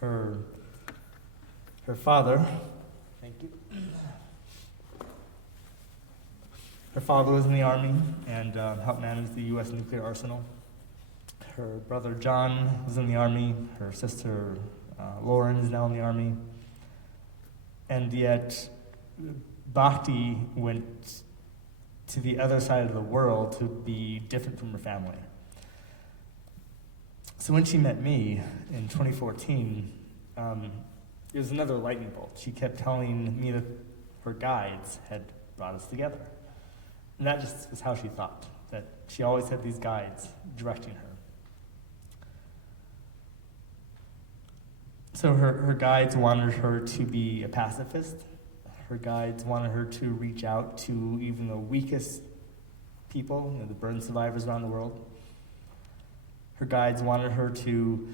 Her father, thank you. Her father was in the Army and helped manage the U.S. nuclear arsenal. Her brother John was in the Army. Her sister Lauren is now in the Army. And yet, Bhakti went to the other side of the world to be different from her family. So when she met me in 2014, it was another lightning bolt. She kept telling me that her guides had brought us together. And that just was how she thought, that she always had these guides directing her. So her guides wanted her to be a pacifist. Her guides wanted her to reach out to even the weakest people, the burn survivors around the world. Her guides wanted her to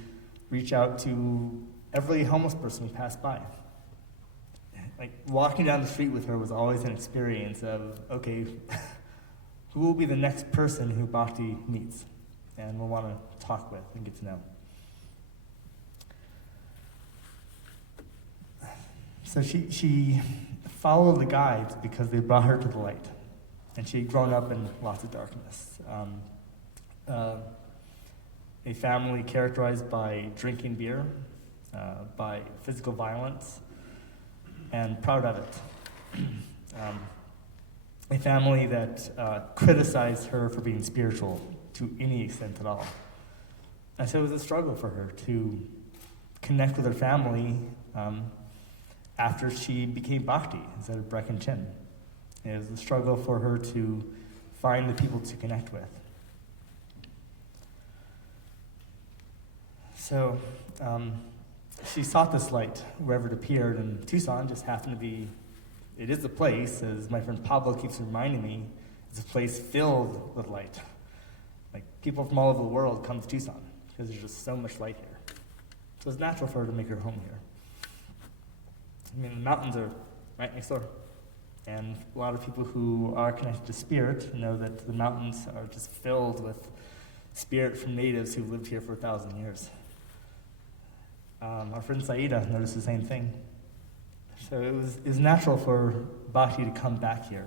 reach out to every homeless person who passed by. Like, walking down the street with her was always an experience of, okay, who will be the next person who Bhakti meets and will want to talk with and get to know. So she followed the guides because they brought her to the light. And she had grown up in lots of darkness. A family characterized by drinking beer, by physical violence, and proud of it. A family that criticized her for being spiritual to any extent at all. And so it was a struggle for her to connect with her family after she became Bhakti instead of Breck and Chin. It was a struggle for her to find the people to connect with. So she sought this light wherever it appeared, and Tucson just happened to be, it is a place, as my friend Pablo keeps reminding me, it's a place filled with light. Like, people from all over the world come to Tucson because there's just so much light here. So it's natural for her to make her home here. I mean, the mountains are right next door. And a lot of people who are connected to spirit know that the mountains are just filled with spirit from natives who've lived here for 1,000 years. Our friend Saida noticed the same thing. So it was natural for Bhakti to come back here.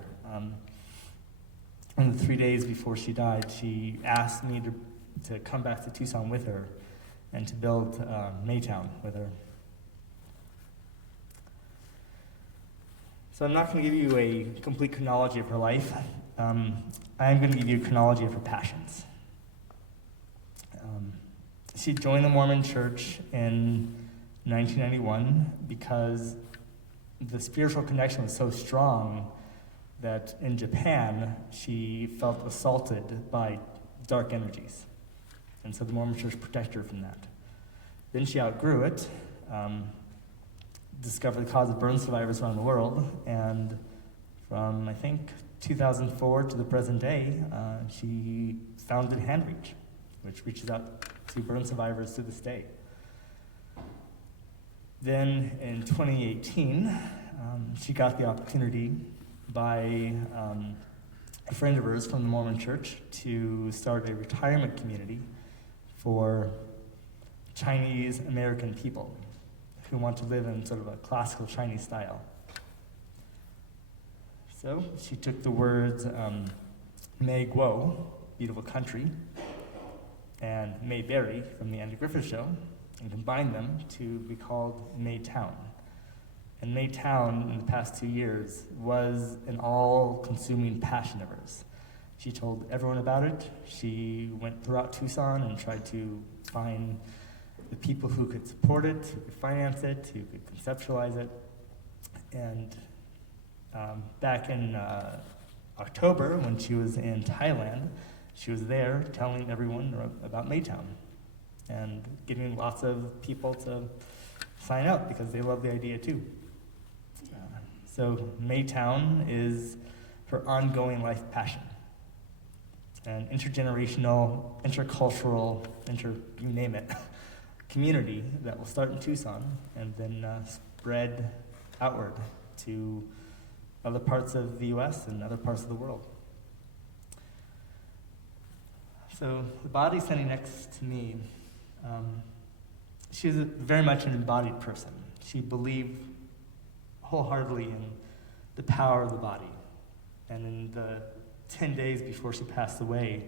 In the 3 days before she died, she asked me to come back to Tucson with her and to build Maytown with her. So I'm not going to give you a complete chronology of her life. I am going to give you a chronology of her passions. She joined the Mormon Church in 1991 because the spiritual connection was so strong that in Japan, she felt assaulted by dark energies. And so the Mormon Church protected her from that. Then she outgrew it, discovered the cause of burn survivors around the world, and from, I think, 2004 to the present day, she founded HandReach, which reaches out to burn survivors to this day. Then in 2018, she got the opportunity by a friend of hers from the Mormon Church to start a retirement community for Chinese American people who want to live in sort of a classical Chinese style. So she took the words May Guo, beautiful country, and Mayberry from the Andy Griffith Show, and combined them to be called Maytown. And Maytown, in the past 2 years, was an all-consuming passion of hers. She told everyone about it. She went throughout Tucson and tried to find the people who could support it, who could finance it, who could conceptualize it. And back in October, when she was in Thailand, she was there telling everyone about Maytown and getting lots of people to sign up because they love the idea too. So Maytown is her ongoing life passion. An intergenerational, intercultural, you name it, community that will start in Tucson and then spread outward to other parts of the US and other parts of the world. So the body standing next to me she was very much an embodied person. She believed wholeheartedly in the power of the body. And in the 10 days before she passed away,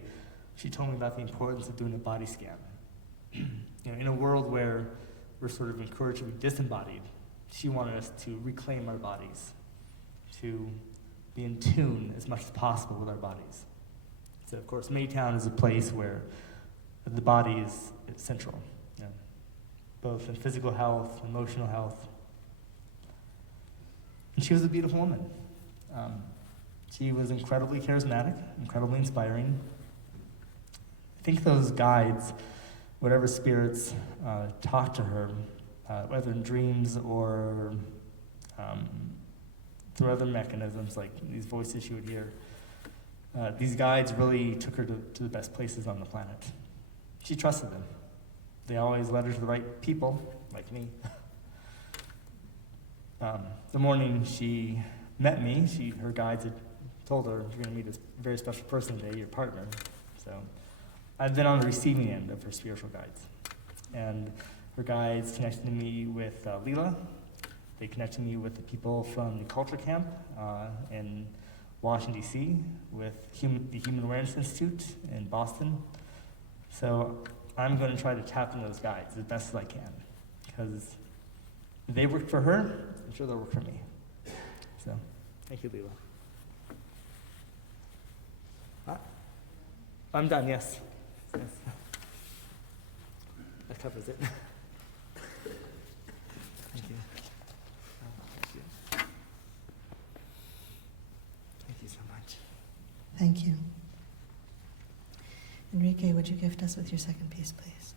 she told me about the importance of doing a body scan. In a world where we're sort of encouraged to be disembodied, she wanted us to reclaim our bodies, to be in tune as much as possible with our bodies. So, of course, Maytown is a place where the body is central, both in physical health, emotional health. And she was a beautiful woman. She was incredibly charismatic, incredibly inspiring. I think those guides, whatever spirits talked to her, whether in dreams or through other mechanisms like these voices she would hear, these guides really took her to the best places on the planet. She trusted them. They always led her to the right people, like me. The morning she met me, her guides had told her, you're going to meet this very special person today, your partner. So I've been on the receiving end of her spiritual guides. And her guides connected me with Leela. They connected me with the people from the culture camp in Washington, D.C., with the Human Awareness Institute in Boston. So I'm going to try to tap into those guides as best as I can, because if they worked for her, I'm sure they'll work for me. So, thank you, Leela. I'm done, yes. That covers it. Thank you. Thank you. Thank you so much. Thank you. Enrique, would you gift us with your second piece, please?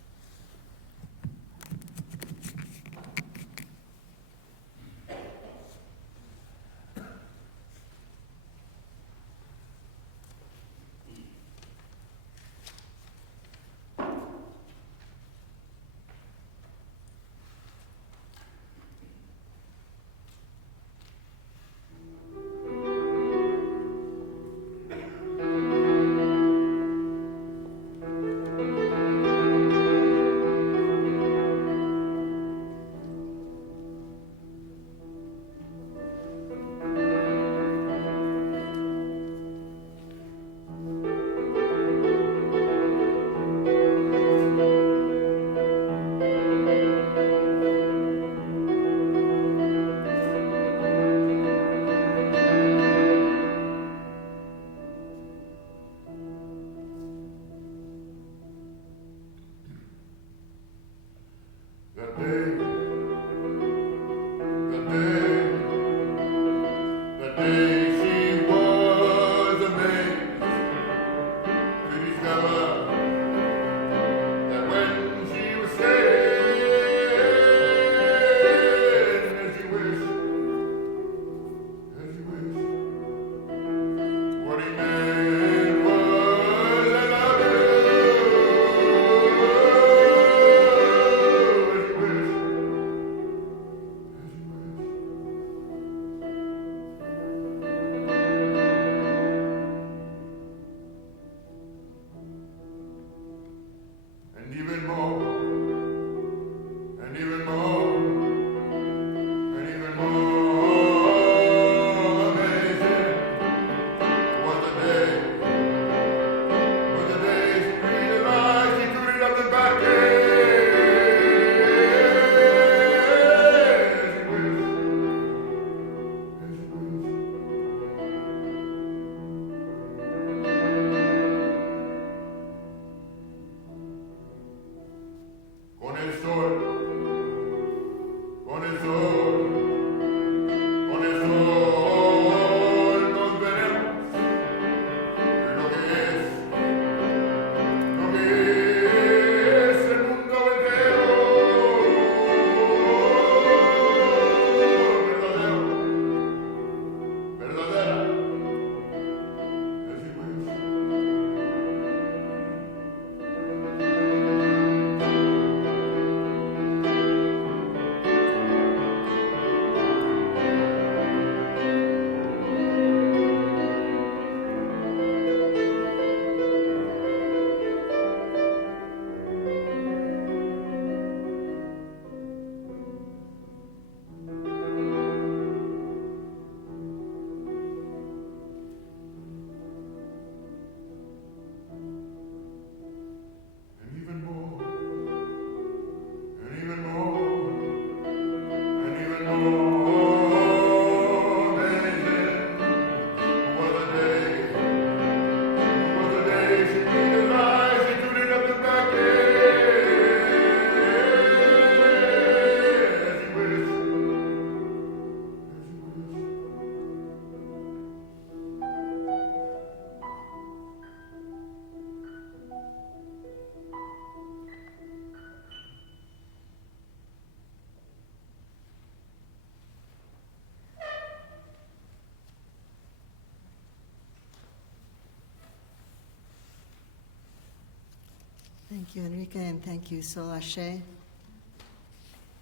Thank you, Enrique, and thank you, Solache,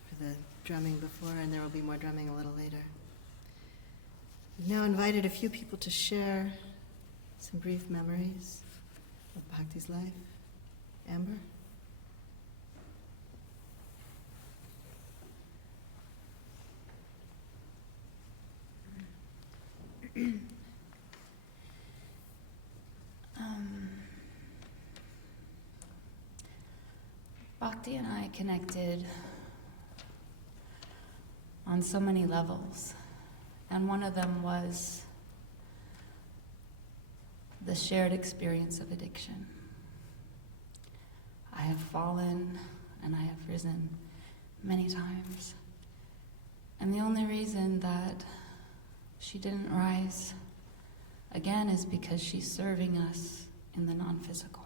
for the drumming before, and there will be more drumming a little later. We've now invited a few people to share some brief memories of Bhakti's life. Amber? Bhakti and I connected on so many levels, and one of them was the shared experience of addiction. I have fallen and I have risen many times, and the only reason that she didn't rise again is because she's serving us in the non-physical.